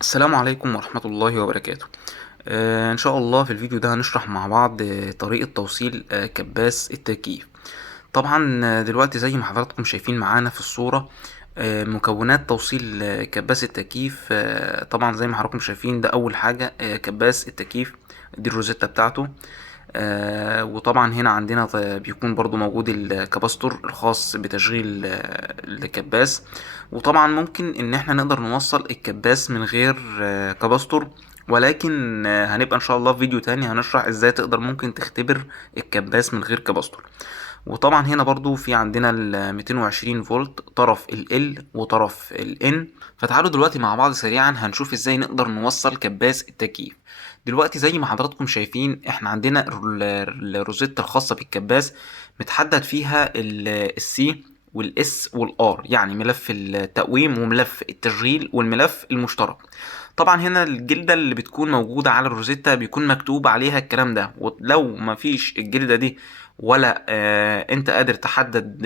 السلام عليكم ورحمة الله وبركاته. إن شاء الله في الفيديو ده هنشرح مع بعض طريقة توصيل كباس التكييف. طبعا دلوقتي زي ما حضراتكم شايفين معانا في الصورة مكونات توصيل كباس التكييف. طبعا زي ما حضراتكم شايفين ده أول حاجة كباس التكييف، دي الروزيتا بتاعته. وطبعا هنا عندنا بيكون برضو موجود الكباستور الخاص بتشغيل الكباس. وطبعا ممكن ان احنا نقدر نوصل الكباس من غير كباستور، ولكن هنبقى ان شاء الله في فيديو تاني هنشرح ازاي تقدر ممكن تختبر الكباس من غير كباستور. وطبعا هنا برضو في عندنا ال 220 فولت طرف ال L وطرف ال N. فتعالوا دلوقتي مع بعض سريعا هنشوف ازاي نقدر نوصل كباس التكييف. دلوقتي زي ما حضراتكم شايفين احنا عندنا الروزيتا الخاصة بالكباس متحدد فيها السي والاس والار، يعني ملف التقويم وملف التشغيل والملف المشترك. طبعا هنا الجلدة اللي بتكون موجودة على الروزيتا بيكون مكتوب عليها الكلام ده، ولو مفيش الجلدة دي ولا انت قادر تحدد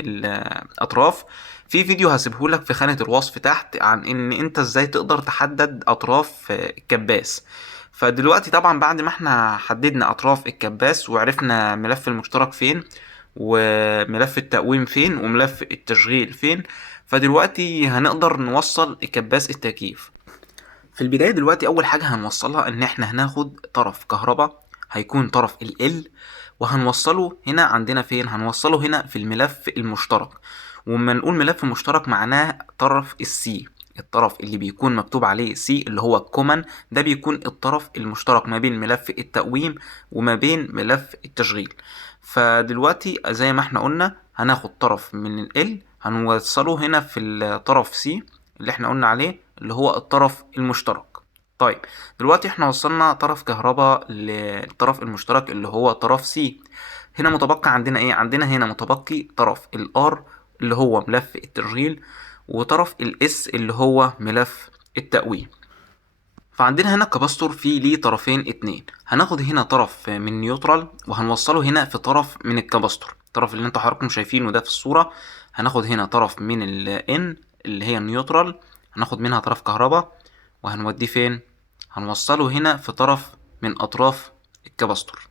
الاطراف، في فيديو هسيبهولك في خانة الوصف تحت عن ان انت ازاي تقدر تحدد اطراف الكباس. فدلوقتي طبعا بعد ما احنا حددنا اطراف الكباس وعرفنا ملف المشترك فين وملف التقويم فين وملف التشغيل فين، فدلوقتي هنقدر نوصل كباس التكييف. في البداية دلوقتي أول حاجة هنوصلها إن إحنا هناخد طرف كهرباء هيكون طرف ال L، وهنوصله هنا عندنا فين؟ هنوصله هنا في الملف المشترك. وما نقول ملف مشترك معناه طرف السي، الطرف اللي بيكون مكتوب عليه سي اللي هو الكومن، ده بيكون الطرف المشترك ما بين ملف التقويم وما بين ملف التشغيل. فدلوقتي زي ما احنا قلنا هناخد طرف من ال L هنوصله هنا في الطرف سي اللي احنا قلنا عليه اللي هو الطرف المشترك. طيب دلوقتي احنا وصلنا طرف كهرباء للطرف المشترك اللي هو طرف سي. هنا متبقي عندنا ايه؟ عندنا هنا متبقي طرف الار اللي هو ملف التشغيل، وطرف الاس اللي هو ملف التقويم. فعندنا هنا كباستور فيه ليه طرفين اتنين، هناخد هنا طرف من نيوترال وهنوصله هنا في طرف من الكباستور، الطرف اللي انتوا حضراتكم شايفينه ده في الصورة. هناخد هنا طرف من ال N اللي هي النيوترال، هناخد منها طرف كهرباء وهنوديه فين؟ هنوصله هنا في طرف من أطراف الكباستور.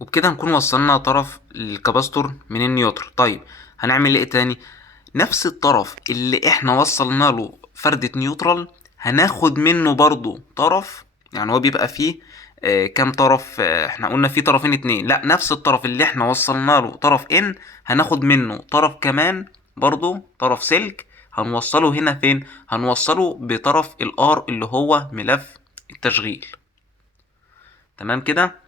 وبكده نكون وصلنا طرف الكباستور من النيوترال. طيب هنعمل ايه تاني؟ نفس الطرف اللي احنا وصلنا له فردة نيوترال هناخد منه برضو طرف، يعني هو بيبقى فيه كام طرف؟ احنا قلنا فيه طرفين اتنين، لا نفس الطرف اللي احنا وصلنا له طرف ان هناخد منه طرف كمان برضو طرف سلك، هنوصله هنا فين؟ هنوصله بطرف الار اللي هو ملف التشغيل. تمام كده؟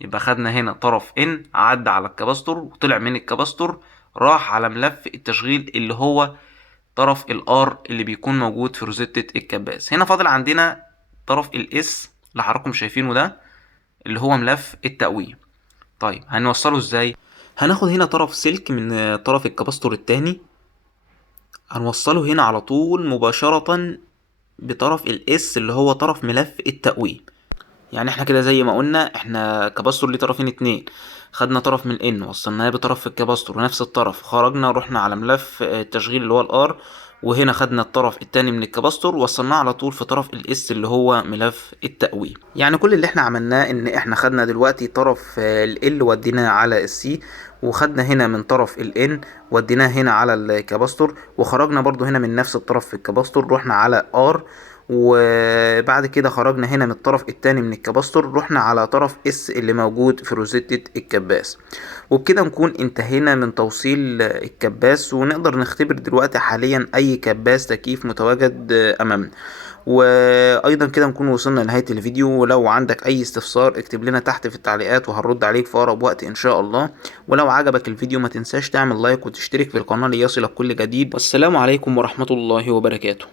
يبقى خدنا هنا طرف ان عدى على الكباستور وطلع من الكباستور راح على ملف التشغيل اللي هو طرف الار اللي بيكون موجود في روزيتة الكباس. هنا فاضل عندنا طرف الاس اللي حضراتكم شايفينه ده اللي هو ملف التقويم. طيب هنوصله ازاي؟ هناخد هنا طرف سلك من طرف الكباستور التاني، هنوصله هنا على طول مباشرة بطرف الاس اللي هو طرف ملف التقويم. يعني احنا كده زي ما قلنا احنا كباستور ليه طرفين اتنين، خدنا طرف من ان وصلناه بطرف الكباستور ونفس الطرف خرجنا رحنا على ملف التشغيل اللي هو الار، وهنا خدنا الطرف التاني من الكباستور وصلناه على طول في طرف الاس اللي هو ملف التقويم. يعني كل اللي احنا عملناه ان احنا خدنا دلوقتي طرف ال وديناه على السي، وخدنا هنا من طرف ال N وديناه هنا على الكباستور، وخرجنا برضو هنا من نفس الطرف في الكباستور رحنا على R، وبعد كده خرجنا هنا من الطرف التاني من الكباستور رحنا على طرف اس اللي موجود في روزيتة الكباس. وبكده نكون انتهينا من توصيل الكباس، ونقدر نختبر دلوقتي حاليا اي كباس تكييف متواجد امامنا. وايضا كده نكون وصلنا لنهاية الفيديو، ولو عندك اي استفسار اكتب لنا تحت في التعليقات وهنرد عليك في اقرب وقت ان شاء الله. ولو عجبك الفيديو ما تنساش تعمل لايك وتشترك في القناة ليصلك كل جديد. والسلام عليكم ورحمة الله وبركاته.